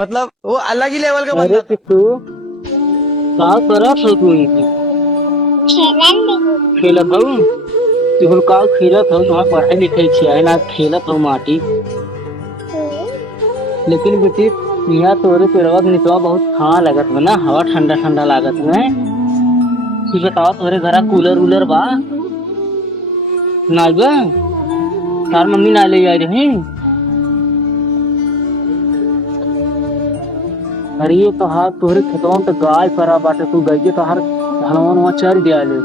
मतलब वो अलग ही लेवल का अरे बंदा था। किट्टू, का करत हो तू इनकी? खेलत हो? तुहन का खेलत हो? तुम्हारे पढ़ाई लिखाई छिया ना, खेलत हो माटी। लेकिन बेटी, यहाँ तोरे पेड़वा के नीचवा बहुत छां लगत बा ना, हवा ठंडा ठंडा लागत में। तू बताओ, तोरे घरा कूलर उलर बा? नाई बा? तार मम्मी ना ले आई रही? अरे ये तोहार तोहरे खेतवा में तो गाय परा बाटे, तू गइये तोहार धनवा वनवा चर दियाले।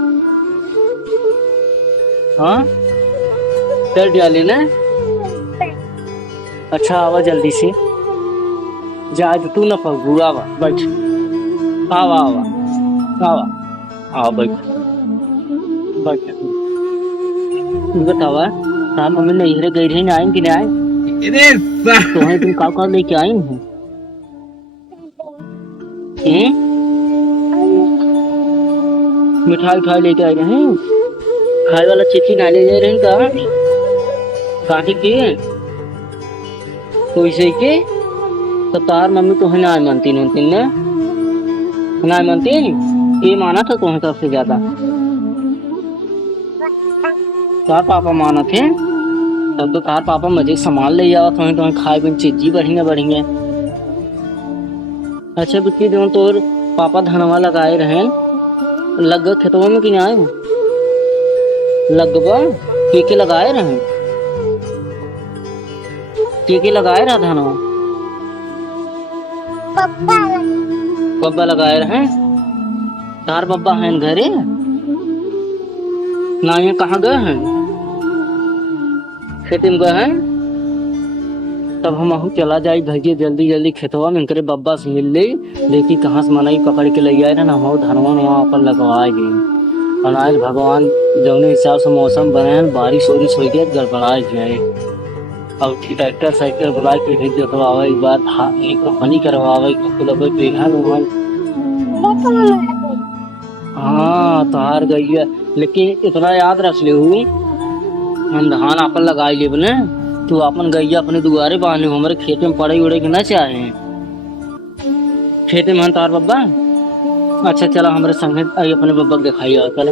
हाँ, चर दियाले ना। अच्छा, आवा जल्दी से। जा आज तू न पगू, आवा बैठ। आवा आवा आवा। आओ बैठ। बैठ। तू बतावा, तार मम्मी नैहरे गई रही ना, आई कि ना आई? अरे तो वहीं तुम का लेके आई हो? मिठाई उठाई लेके आई रही? खाए वाला चीची ना ले जा रही का? काहे की? तो इसे के तो तार मम्मी तो है ना मानती नहीं ना, ना मानती। ये माना था तुम्हें सबसे ज्यादा, तार पापा माना थे। तब तो तार पापा मजे से सामान ले जावा, तुम्हें तुम्हें खाए बिन चीजी बढ़िया बढ़िया। अच्छा बिक्की, जो तोर पापा धनवा लगाए रहे, लग गए खेतों में कि नहीं आए? लग गवा के लगाए रहे? के लगाए रहा धनवा? बब्बा लगाए रहे? तार बब्बा हैं घरे ना? ये कहाँ गए हैं? खेती में गए हैं? तब हम अहू चला जाई भैया जल्दी जल्दी खेतवा में, करे बब्बा से मिल ले। लेकिन कहाँ से मनाई पकड़ के ले आए ना, हम धनवा वहाँ पर लगवाए गए। अनाज भगवान जौने हिसाब से मौसम बने हैं, बारिश वारिश हो गया गड़बड़ा जाए। अब ट्रैक्टर साइकिल बुला के भेज जोतवावे, एक बार कंपनी करवावे, मतलब बीघा में। हाँ तो हार गई है। लेकिन इतना याद रख ले, हम धान आपन लगाई लेब ने, तू अपन गैया अपने दुआरे बांध ले, हमारे खेत में पड़े उड़े के ना चाहे। खेत में तार बब्बा। अच्छा चला हमारे संगे आई, अपने बब्बा के दिखाई चले।